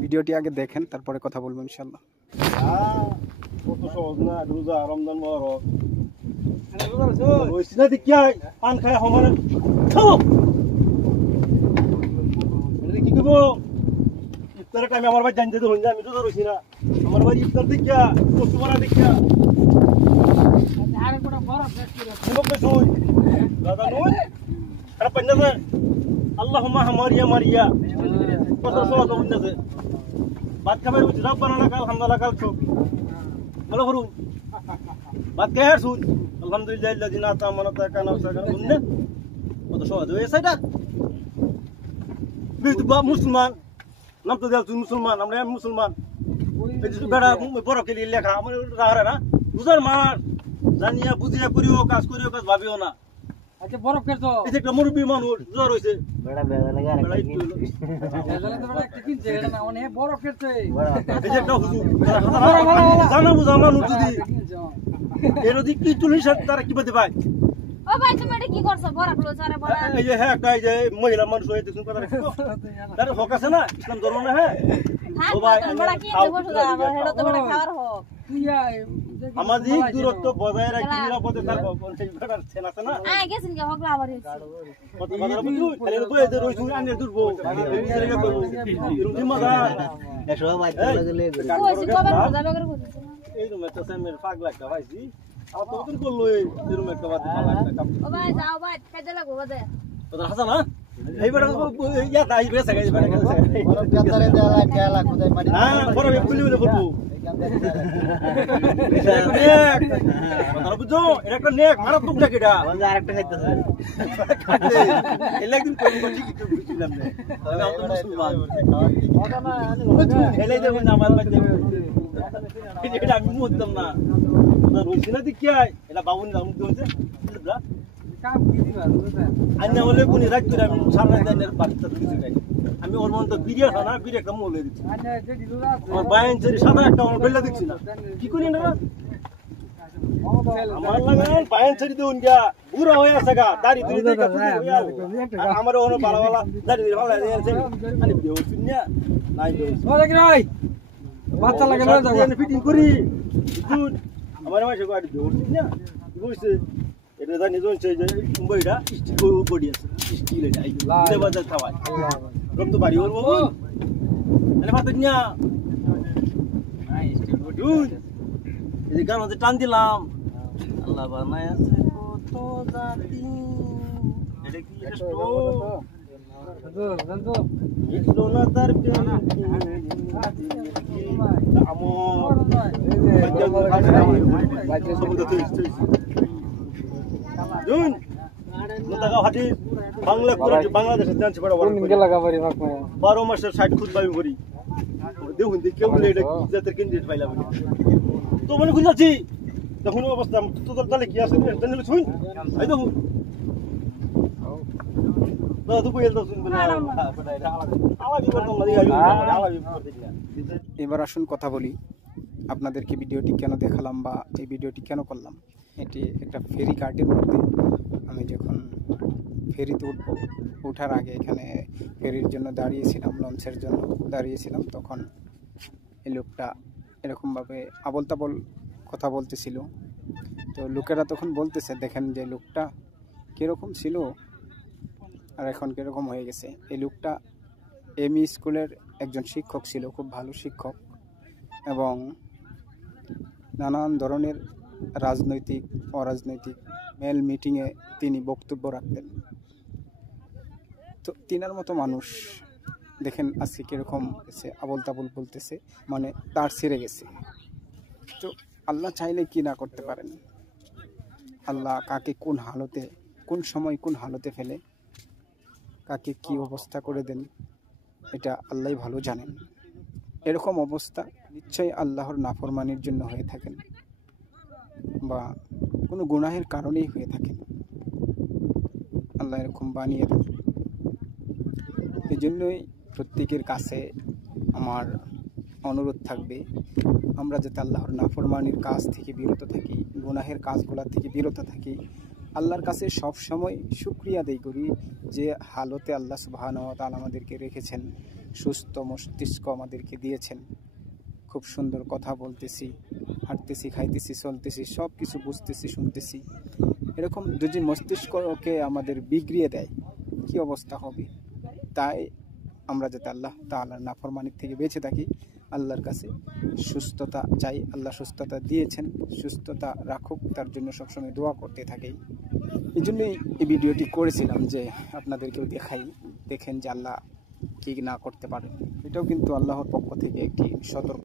ভিডিওটি আগে দেখেন, তারপরে কথা বলবো ইনশাআল্লাহ। কত সহজ না রোজা, রমজান মুবারক। রইছি না দেখিয়া পান খায় সমানে কি করবো? ইফতারের টাইমে আমার বাড়ি জানতে হইন, আমি রোজা রইছি না। আমার বাড়ি ইফতার দেখিয়া কচু বড়া দেখিয়া আল্লাহুম্মা হামারিয়া মারিয়া কত সহজ হইছে। ভাত খাবার হচ্ছে রব্বানা লাকাল হামদু লাকাল শুকর বলো করুন। ভাত খাই শুন আলহামদুলিল্লাহ আল্লাযী আতা আমানাতা কানা সাকার উন্নে কত সহজ হয়েছে এটা। বিলতুবা মুসলমান নাম তো দেও, তুই মুসলমান, আমরা মুসলমান। এই যে বেড়া বড় কেলি লেখা আমার রাহারে না বুঝার মার জানিয়া বুঝিয়া করিও কাজ ভাবিও না। আচ্ছা বরফ খেলছো, এই যে একটা মুরব্বী মানুষ জ্বর হইছে, বেড়া বেড়া লাগা আর কি বেড়া তো বেড়া কি কিনছে এটা না, মানে বরফ খেলছে। এই যে একটা হুজুর জানা বুঝা মানুষ যদি এর যদি কি তুলিস তারা কি বলতে পায়? ও ভাই তুমি এটা কি করছো? বরফ লো সারা বড় এই যে হ্যাঁ একটা এই যে মহিলা মানুষ হইতে শুন কথা রাখছো তার হক আছে না, ইসলাম ধর্ম না। হ্যাঁ ও ভাই বড় কি বসে দা এটা তো বড় খাওয়ার হোক। সামাজিক দূরত্ব বজায় রাখি নিরাপদে থাকো। সেই বেটার ছেন আছে না গেছেন কি হগলা আবার কত কথা বুঝু খালি তো এই যে রইছু আনে দুরবো এই যে রেগে কইবো এরকম জিম্মাদার এসো ভাই লাগলে কইছি কবে যাবে করে কইছি এই রুমে তো সেমের পাগ লাগা ভাইছি আর তো তুমি করলো এই রুমে একটা বাদ পাগ লাগা। ও ভাই যাও ভাই খাইতে লাগবো বাদে তোর হাসা না এই বেটা ইয়া তাই বেসা গেছে বেটা গেছে বরফ গাতারে দেলা খেলা কোথায় মারি। হ্যাঁ বড় পুলি বলে বলবো কথা বুঝছো এটা একটা নেক মারাত্মক নেক এটা আরেকটা খাইতেছে একদিন কোন ঠিক একটু বুঝছিলাম না তবে আমি তো মুসলমান এলাই দেব না আমার বাড়িতে এটা আমি মুদ্দাম না না রইছি না দেখিয়া এটা বাবুন নাম দিয়েছে বুঝলা কাম কি দিবা বুঝছ আন্না হলে কোনি রাত করে আমি সারা দিনের বাচ্চা দিছি গাই আমি ওর মন তো বিরিয়া খানা বিরিয়া কাম বলে দিছি আন্না যেটি লুরা আছে আমার বাইন চরি সাদা একটা আমার বেলা দেখছি না কি করি না আমার লাগান বাইন চরি দেউন গিয়া পুরো হয়ে আছে গা দাড়ি তুই দেখা আমার ওনো বালা বালা দাড়ি ভালো আছে আমি দেউ শুনিয়া নাই দেউ ও দেখি ভাই বাচ্চা লাগে না যাবো আমি ফিটিং করি দুধ আমার মাসে গাড়ি দেউ শুনিয়া কি কইছে এটা জানি জনছে যে মুম্বাইটা স্টিল বডি আছে স্টিল এটা এই যে বাজার খাওয়ায় কম তো বাড়ি ওর বাবু আরে ভাত নিয়া নাই স্টিল বডি এই যে গান হতে টান দিলাম আল্লাহ বানায় আছে কত জাতি এটা কি এটা জানতো ইটলো না তার প্রেম আমর জুন মুতাগা হাটি বাংলা করে বাংলাদেশের ডান্স বড় বড় কোন গেলা গাবারি ভাগ মানে 12 মাসের 60 খুদ বাই করি দেখুন দেখে বলে এটা কি জাতের ক্যান্ডিডেট পাইলাম তো মনে খুঁজাছি দেখুন অবস্থা তো তোর তালে কি আছে জানিলে শুন এই দেখুন তো তো কইল তো শুন বলে এবার আসুন কথা বলি আপনাদেরকে ভিডিওটি কেন দেখালাম বা এই ভিডিওটি কেন করলাম। এটি একটা ফেরি ঘাটের মধ্যে আমি যখন ফেরিতে উঠবো, ওঠার আগে এখানে ফেরির জন্য দাঁড়িয়েছিলাম, লঞ্চের জন্য দাঁড়িয়েছিলাম, তখন এই লোকটা এরকমভাবে আবল তাবল কথা বলতেছিল। তো লোকেরা তখন বলতেছে দেখেন যে লোকটা কীরকম ছিল আর এখন কীরকম হয়ে গেছে। এই লোকটা এমই স্কুলের একজন শিক্ষক ছিল, খুব ভালো শিক্ষক, এবং নানান ধরনের রাজনৈতিক অরাজনৈতিক মেল মিটিংয়ে তিনি বক্তব্য রাখতেন। তো তিনার মতো মানুষ দেখেন আজকে কীরকম এসে আবল তাবল বলতেছে, মানে তার ছেড়ে গেছে। তো আল্লাহ চাইলে কি না করতে পারেন। আল্লাহ কাকে কোন হালতে, কোন সময় কোন হালতে ফেলে, কাকে কি অবস্থা করে দেন এটা আল্লাহই ভালো জানেন। এরকম অবস্থা নিশ্চয়ই আল্লাহর নাফরমানির জন্য হয়ে থাকেন বা কোনো গুনাহের কারণেই হয়ে থাকেন। আল্লাহ এরকম বানিয়ে দেন। এই জন্যই প্রত্যেকের কাছে আমার অনুরোধ থাকবে আমরা যাতে আল্লাহর নাফরমানির কাজ থেকে বিরত থাকি, গুনাহের কাজগুলোর থেকে বিরত থাকি, আল্লাহর কাছে সব সময় শুকরিয়া আদায় করি যে হালতে আল্লাহ সুবহানাহু ওয়া তাআলা আমাদেরকে রেখেছেন, সুস্থ মস্তিষ্ক আমাদেরকে দিয়েছেন, খুব সুন্দর কথা বলতেছি, হাঁটতেছি, খাইতেছি, চলতেছি, সব কিছু বুঝতেছি, শুনতেছি। এরকম যদি মস্তিষ্ককে আমাদের বিগড়িয়ে দেয় কি অবস্থা হবে? তাই আমরা যাতে আল্লাহ তাআলার নাফরমানির থেকে বেঁচে থাকি, আল্লাহর কাছে সুস্থতা চাই। আল্লাহ সুস্থতা দিয়েছেন, সুস্থতা রাখুক, তার জন্য সবসময় দোয়া করতে থাকি। এই জন্যই এই ভিডিওটি করেছিলাম যে আপনাদেরকেও দেখাই, দেখেন যে আল্লাহ কি না করতে পারেন। এটাও কিন্তু আল্লাহর পক্ষ থেকে একটি সতর্ক